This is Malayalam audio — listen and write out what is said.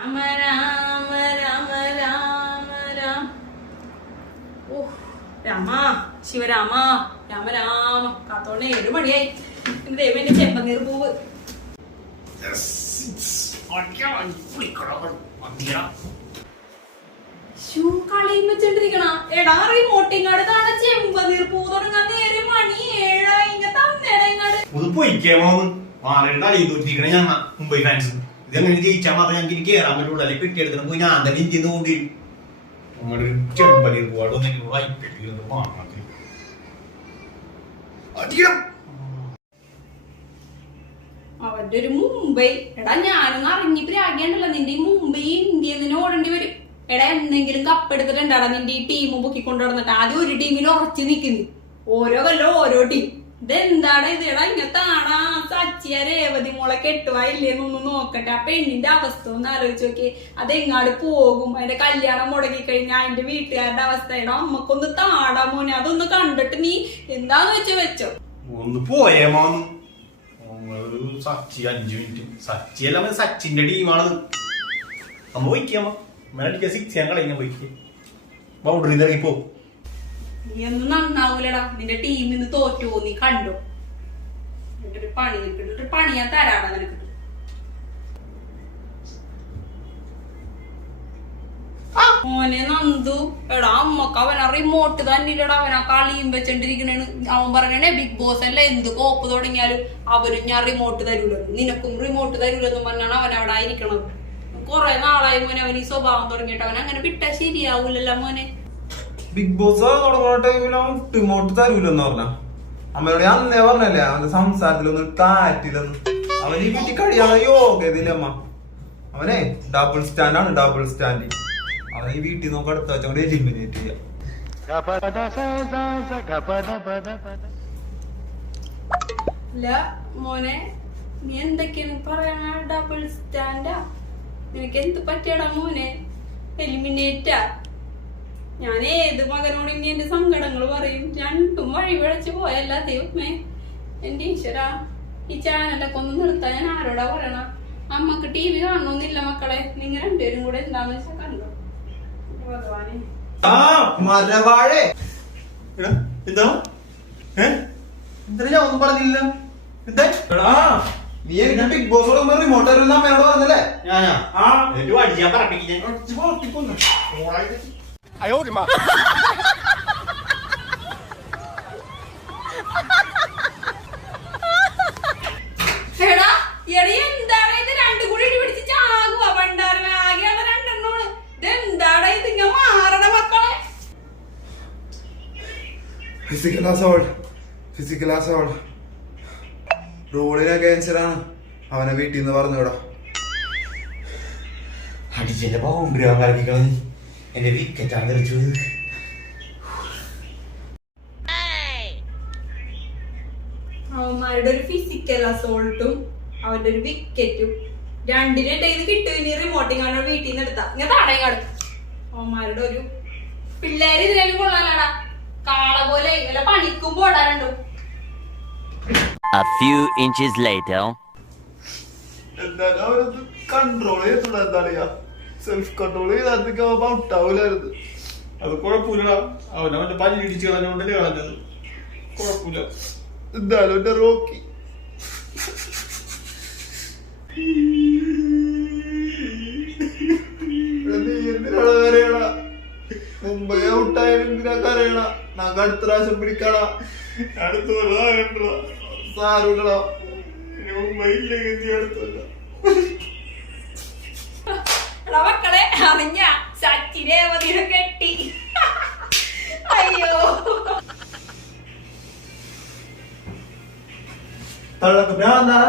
രാമ രാമ രാമ രാമ രാമ. ഓ രാമ ശിവരാമ രാമ രാമ. കാത്തോണ്ട് 7 മണിയായി. ദൈവന്റെ ചെമ്പനീർ പൂവ്. കളിയും വെച്ചോണ്ടിരിക്കണ എടാ റിമോട്ടിങ്ങാട് കാണാൻ ചെമ്പനീർ പൂ തുടങ്ങാൻ നേരെ മണി 7 ഇങ്ങ തന്നേടങ്ങാട് മുംബൈ ഫാൻസ് ഇതെങ്ങനെ ജയിച്ചാൽ മാത്രം ഞങ്ങൾക്ക് കയറാൻ പറ്റുള്ളൂ. അല്ലെങ്കിൽ കിട്ടിയെടുക്കണം പോയി ഞാൻ തന്നെ ഇന്ത്യ നോക്കി ചെമ്പനീർ പൂവാടൊന്നും അവന്റെ ഒരു മുംബൈ. എടാ ഞാനൊന്നും അറിഞ്ഞി പ്രാഗ്യണ്ടല്ലോ. നിന്റെ ഈ മുംബൈ ഇന്ത്യ ഓടേണ്ടി വരും. എടാ എന്തെങ്കിലും കപ്പെടുത്തിട്ടുണ്ടാടാ നിന്റെ ഈ ടീം പൊക്കിക്കൊണ്ടു നടന്നിട്ട്. ആദ്യം ഒരു ടീമിൽ ഉറച്ചു നിക്കുന്നു. ഓരോ കൊല്ലം ഓരോ ടീം. ഇതെന്താടാ ഇത്? എടാ ഇങ്ങനത്താണാ സച്ചിയ രേവതി മോളെ കെട്ടുവായില്ലേന്നൊന്ന് നോക്കട്ടെ. ആ പെണ്ണിന്റെ അവസ്ഥ ഒന്ന് ആലോചിച്ച് നോക്കി. അതെങ്ങാട് പോകും? അതിന്റെ കല്യാണം മുടങ്ങി കഴിഞ്ഞാൽ അതിന്റെ വീട്ടുകാരുടെ അവസ്ഥ. എടാ അമ്മക്കൊന്ന് താടാ മോനെ. അതൊന്ന് കണ്ടിട്ട് നീ എന്താന്ന് വെച്ചോ ഒന്ന് പോയേമാന്ന്. സച്ചി 5 മിനിറ്റ് സച്ചിയല്ല സച്ചിന്റെ ടീമാണത്. അമ്മ പോയിക്കാമ്മ മേടിക്ക 6 ഞാൻ കളഞ്ഞ പോയിക്ക് ബൗണ്ടറി ഇറങ്ങി പോ. നീ ഒന്നും നന്നാവൂലടാ. നിന്റെ ടീമിന്ന് തോറ്റോ നീ കണ്ടോ? എന്നിട്ടൊരു പണി ഞാൻ തരാടാ നിനക്ക്. മോനെ നന്ദു എടാ അമ്മക്ക് അവനാ റിമോട്ട് തന്നില്ലടാ. അവനാ കളിയും വെച്ചോണ്ടിരിക്കണേണ്. അവൻ പറയണേ ബിഗ് ബോസ് അല്ല എന്ത് കോപ്പ് തുടങ്ങിയാലും അവരും ഞാൻ റിമോട്ട് തരൂലെന്ന് നിനക്കും റിമോട്ട് തരൂലെന്നും പറഞ്ഞാണ് അവൻ അവിടെ ആയിരിക്കണത്. കൊറേ നാളായി മോനെ അവൻ ഈ സ്വഭാവം തുടങ്ങിയിട്ട്. അവൻ അങ്ങനെ വിട്ടാ ശരിയാവൂലല്ലോ മോനെ. ബിഗ് ബോസ് തുടങ്ങുന്ന ടൈമിൽ അവൻ റിമോട്ട് തരൂലെന്ന് പറഞ്ഞ അമ്മയോട് അന്നേ പറഞ്ഞല്ലേ അവന്റെ സംസാരത്തിലൊന്നും കാറ്റില്ലെന്ന്. അവൻ ഈ വീട്ടിൽ കഴിയാൻ യോഗ്യതയില്ല അമ്മ. അവനെ ഡബിൾ സ്റ്റാൻഡാണ് ഡബിൾ സ്റ്റാൻഡ്. അവൻ ഈ വീട്ടിൽ നമുക്ക് അടുത്ത വെച്ചോണ്ട് എലിമിനേറ്റ് ചെയ്യാം. മോനെ നീ എന്തൊക്കെയാണ് പറയാ? ഡബിൾ സ്റ്റാൻഡാ? നിനക്ക് എന്ത് പറ്റിയടാ മോനെ? എലിമിനേറ്റാ? ഞാൻ ഏത് മകനോട് ഇനി എന്റെ സങ്കടങ്ങൾ പറയും? രണ്ടും വഴി വിളച്ച് പോയല്ല ദൈവമേ. എന്റെ ഈശ്വരാ ഈ ചാനലൊക്കെ ഒന്ന് നിർത്താൻ ഞാൻ ആരോടാ പറയണ? അമ്മക്ക് TV കാണണമെന്നില്ല മക്കളെ. നിങ്ങൾ രണ്ടുപേരും കൂടെ എന്താന്ന് വെച്ചാ കണ്ടോ ഭഗവാനെ. എന്താ ഞാൻ ഒന്നും പറഞ്ഞില്ല. നീ ബിഗ് ബോസ് റിമോട്ട് അമ്മയോട് പറഞ്ഞല്ലേ? ഞാനാ അടിക്കാൻ പറപ്പിക്കാൻ എടാ എടി എന്താണ് ഇത്? രണ്ടും കൂടി പിടിച്ച് ചാകുക പണ്ടാരം. ആകെയുള്ള 2 എണ്ണമാണ്. ഇതെന്താടാ ഇത്? ഇങ്ങനെ മാറണ മക്കളെ. ഫിസിക്കൽ അസോൾട്ട് റോഡിന് അഗൈൻസ്റ്റാണ്. അവനെ വീട്ടിൽ നിന്ന് പറഞ്ഞൂടാ. അടിച്ചെന്റെ ബൗണ്ടറി കളിക്കണം. എന്റെ വിക്കറ്റാണ് തെറിച്ചു. അവന്മാരുടെ ഒരു ഫിസിക്കൽ അസോൾട്ടും അവന്റെ ഒരു വിക്കറ്റും രണ്ടിനെ ഇത് കിട്ടും. ഇനി റിമോട്ടിങ്ങാണ് വീട്ടിൽ നിന്ന് എടുത്താ ഇങ്ങനെ തടയും കിടക്കും. അവന്മാരുടെ ഒരു പിള്ളേര് ഇതിലും കൊള്ളാനാടാ. കാള പോലെ വല്ല പണിക്കുമ്പോ ഓടാറുണ്ടോ? A few inches later. എന്തായാലും അവരത് കൺട്രോൾ ചെയ്തിട്ടുള്ള എന്താ സെൽഫ് കൺട്രോൾ ചെയ്താൽ ഔട്ടാവൂലായിരുന്നു. അത് കുഴപ്പമില്ല. അവനവന്റെ പല്ല് ഇടിച്ച് കളഞ്ഞോണ്ടല്ലേ കളഞ്ഞത്. കുഴപ്പമില്ല. എന്തായാലും എന്റെ റോക്കി നീ എന്തിനാണ് കരയണ? മുംബൈ ഔട്ടായാലും എന്തിനാ കരയണ? നമുക്ക് അടുത്ത പ്രാവശ്യം പിടിക്കണ. സാരൂടാ മുംബൈ ഇല്ലെങ്കിൽ അടുത്തല്ല. മക്കളെ അറിഞ്ഞ സച്ചിരേവതിനെ കെട്ടി. അയ്യോ തള്ളക്ക് ഭ്രാന്താ.